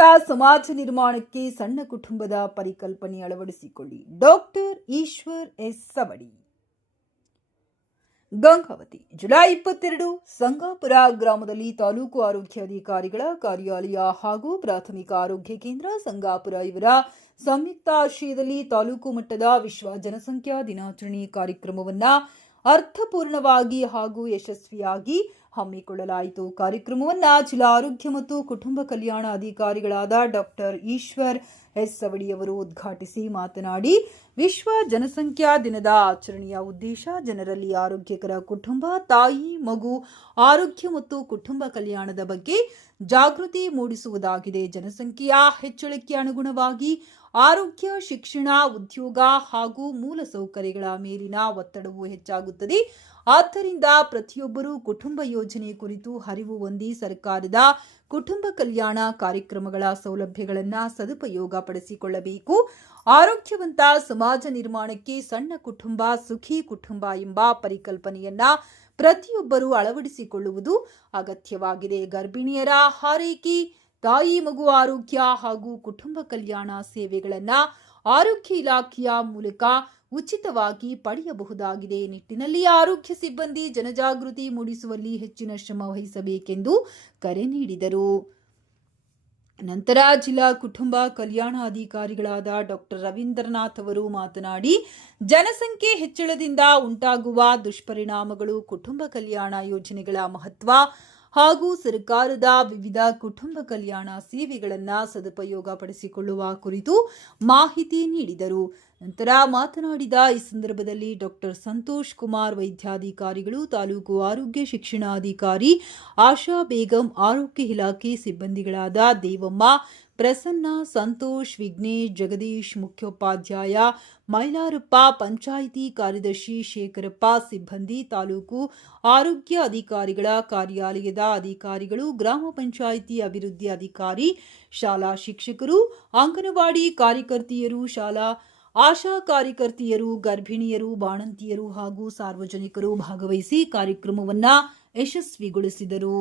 ಆರೋಗ್ಯವಂತ ಸಮಾಜ ನಿರ್ಮಾಣಕ್ಕೆ ಸಣ್ಣ ಕುಟುಂಬದ ಪರಿಕಲ್ಪನೆ ಅಳವಡಿಸಿಕೊಳ್ಳಿ. Doctor Ishwar S Savadi. Gangavathi, July 22 Sangapura ಗ್ರಾಮದಲ್ಲಿ ತಾಲೂಕು ಆರೋಗ್ಯಾಧಿಕಾರಿಗಳ ಕಾರ್ಯಾಲಯ ಹಾಗೂ ಪ್ರಾಥಮಿಕ ಆರೋಗ್ಯ ಕೇಂದ್ರ ಸಂಗಾಪುರ ಇವರ ಸಂಯುಕ್ತ ಆಶ್ರಯದಲ್ಲಿ ತಾಲೂಕು ಮಟ್ಟದ ವಿಶ್ವ ಜನಸಂಖ್ಯಾ ದಿನಾಚರಣೆ ಕಾರ್ಯಕ್ರಮವನ್ನು ಅರ್ಥಪೂರ್ಣವಾಗಿ ಹಾಗೂ ಯಶಸ್ವಿಯಾಗಿ ಹಮ್ಮಿಕೊಳ್ಳಲಾಯಿತು. ಕಾರ್ಯಕ್ರಮವನ್ನು ಜಿಲ್ಲಾ ಆರೋಗ್ಯ ಮತ್ತು ಕುಟುಂಬ ಕಲ್ಯಾಣ ಅಧಿಕಾರಿಗಳಾದ ಡಾಕ್ಟರ್ ಈಶ್ವರ್ ಎಸ್ ಸವಡಿ ಅವರು ಉದ್ಘಾಟಿಸಿ ಮಾತನಾಡಿ, ವಿಶ್ವ ಜನಸಂಖ್ಯಾ ದಿನದ ಆಚರಣೆಯ ಉದ್ದೇಶ ಜನರಲ್ಲಿ ಆರೋಗ್ಯಕರ ಕುಟುಂಬ, ತಾಯಿ ಮಗು ಆರೋಗ್ಯ ಮತ್ತು ಕುಟುಂಬ ಕಲ್ಯಾಣದ ಬಗ್ಗೆ ಜಾಗೃತಿ ಮೂಡಿಸುವುದಾಗಿದೆ. ಜನಸಂಖ್ಯೆಯ ಹೆಚ್ಚಳಕ್ಕೆ ಅನುಗುಣವಾಗಿ ಆರೋಗ್ಯ, ಶಿಕ್ಷಣ, ಉದ್ಯೋಗ ಹಾಗೂ ಮೂಲಸೌಕರ್ಯಗಳ ಮೇಲಿನ ಒತ್ತಡವು ಹೆಚ್ಚಾಗುತ್ತದೆ. ಆದ್ದರಿಂದ ಪ್ರತಿಯೊಬ್ಬರೂ ಕುಟುಂಬ ಯೋಜನೆ ಕುರಿತು ಅರಿವು ಹೊಂದಿ ಸರ್ಕಾರದ ಕುಟುಂಬ ಕಲ್ಯಾಣ ಕಾರ್ಯಕ್ರಮಗಳ ಸೌಲಭ್ಯಗಳನ್ನು ಸದುಪಯೋಗ ಪಡಿಸಿಕೊಳ್ಳಬೇಕು. ಆರೋಗ್ಯವಂತ ಸಮಾಜ ನಿರ್ಮಾಣಕ್ಕೆ ಸಣ್ಣ ಕುಟುಂಬ ಸುಖಿ ಕುಟುಂಬ ಎಂಬ ಪರಿಕಲ್ಪನೆಯನ್ನ ಪ್ರತಿಯೊಬ್ಬರೂ ಅಳವಡಿಸಿಕೊಳ್ಳುವುದು ಅಗತ್ಯವಾಗಿದೆ. ಗರ್ಭಿಣಿಯರ ಆರೈಕೆ, ತಾಯಿ ಮಗು ಆರೋಗ್ಯ ಹಾಗೂ ಕುಟುಂಬ ಕಲ್ಯಾಣ ಸೇವೆಗಳನ್ನು ಆರೋಗ್ಯ ಇಲಾಖೆಯ ಮೂಲಕ ಉಚಿತವಾಗಿ ಪಡೆಯಬಹುದಾಗಿದೆ. ನಿಟ್ಟಿನಲ್ಲಿ ಆರೋಗ್ಯ ಸಿಬ್ಬಂದಿ ಜನಜಾಗೃತಿ ಮೂಡಿಸುವಲ್ಲಿ ಹೆಚ್ಚಿನ ಶ್ರಮ ವಹಿಸಬೇಕೆಂದು ಕರೆ ನೀಡಿದರು. ನಂತರ ಜಿಲ್ಲಾ ಕುಟುಂಬ ಕಲ್ಯಾಣಾಧಿಕಾರಿಗಳಾದ ಡಾಕ್ಟರ್ ರವೀಂದ್ರನಾಥ್ ಅವರು ಮಾತನಾಡಿ, ಜನಸಂಖ್ಯೆ ಹೆಚ್ಚಳದಿಂದ ಉಂಟಾಗುವ ದುಷ್ಪರಿಣಾಮಗಳು, ಕುಟುಂಬ ಕಲ್ಯಾಣ ಯೋಜನೆಗಳ ಮಹತ್ವ ಹಾಗೂ ಸರ್ಕಾರದ ವಿವಿಧ ಕುಟುಂಬ ಕಲ್ಯಾಣ ಸೇವೆಗಳನ್ನು ಸದುಪಯೋಗ ಪಡಿಸಿಕೊಳ್ಳುವ ಕುರಿತು ಮಾಹಿತಿ ನೀಡಿದರು. ನಂತರ ಮಾತನಾಡಿದ ಈ ಸಂದರ್ಭದಲ್ಲಿ ಡಾಕ್ಟರ್ ಸಂತೋಷ್ ಕುಮಾರ್ ವೈದ್ಯಾಧಿಕಾರಿಗಳು, ತಾಲೂಕು ಆರೋಗ್ಯ ಶಿಕ್ಷಣಾಧಿಕಾರಿ ಆಶಾ ಬೇಗಂ, ಆರೋಗ್ಯ ಇಲಾಖೆ ಸಿಬ್ಬಂದಿಗಳಾದ ದೇವಮ್ಮ, ಪ್ರಸನ್ನ, ಸಂತೋಷ್, ವಿಘ್ನೇಶ್, ಜಗದೀಶ್, ಮುಖ್ಯೋಪಾಧ್ಯಾಯ ಮೈಲಾರಪ್ಪ, ಪಂಚಾಯಿತಿ ಕಾರ್ಯದರ್ಶಿ ಶೇಖರಪ್ಪ, ಸಿಬ್ಬಂದಿ, ತಾಲೂಕು ಆರೋಗ್ಯ ಅಧಿಕಾರಿಗಳ ಕಾರ್ಯಾಲಯದ ಅಧಿಕಾರಿಗಳು, ಗ್ರಾಮ ಪಂಚಾಯಿತಿ ಅಭಿವೃದ್ಧಿ ಅಧಿಕಾರಿ, ಶಾಲಾ ಶಿಕ್ಷಕರು, ಅಂಗನವಾಡಿ ಕಾರ್ಯಕರ್ತೆಯರು, ಶಾಲಾ ಆಶಾ ಕಾರ್ಯಕರ್ತೆಯರು, ಗರ್ಭಿಣಿಯರು, ಬಾಣಂತಿಯರು ಹಾಗೂ ಸಾರ್ವಜನಿಕರು ಭಾಗವಹಿಸಿ ಕಾರ್ಯಕ್ರಮವನ್ನು ಯಶಸ್ವಿಗೊಳಿಸಿದರು.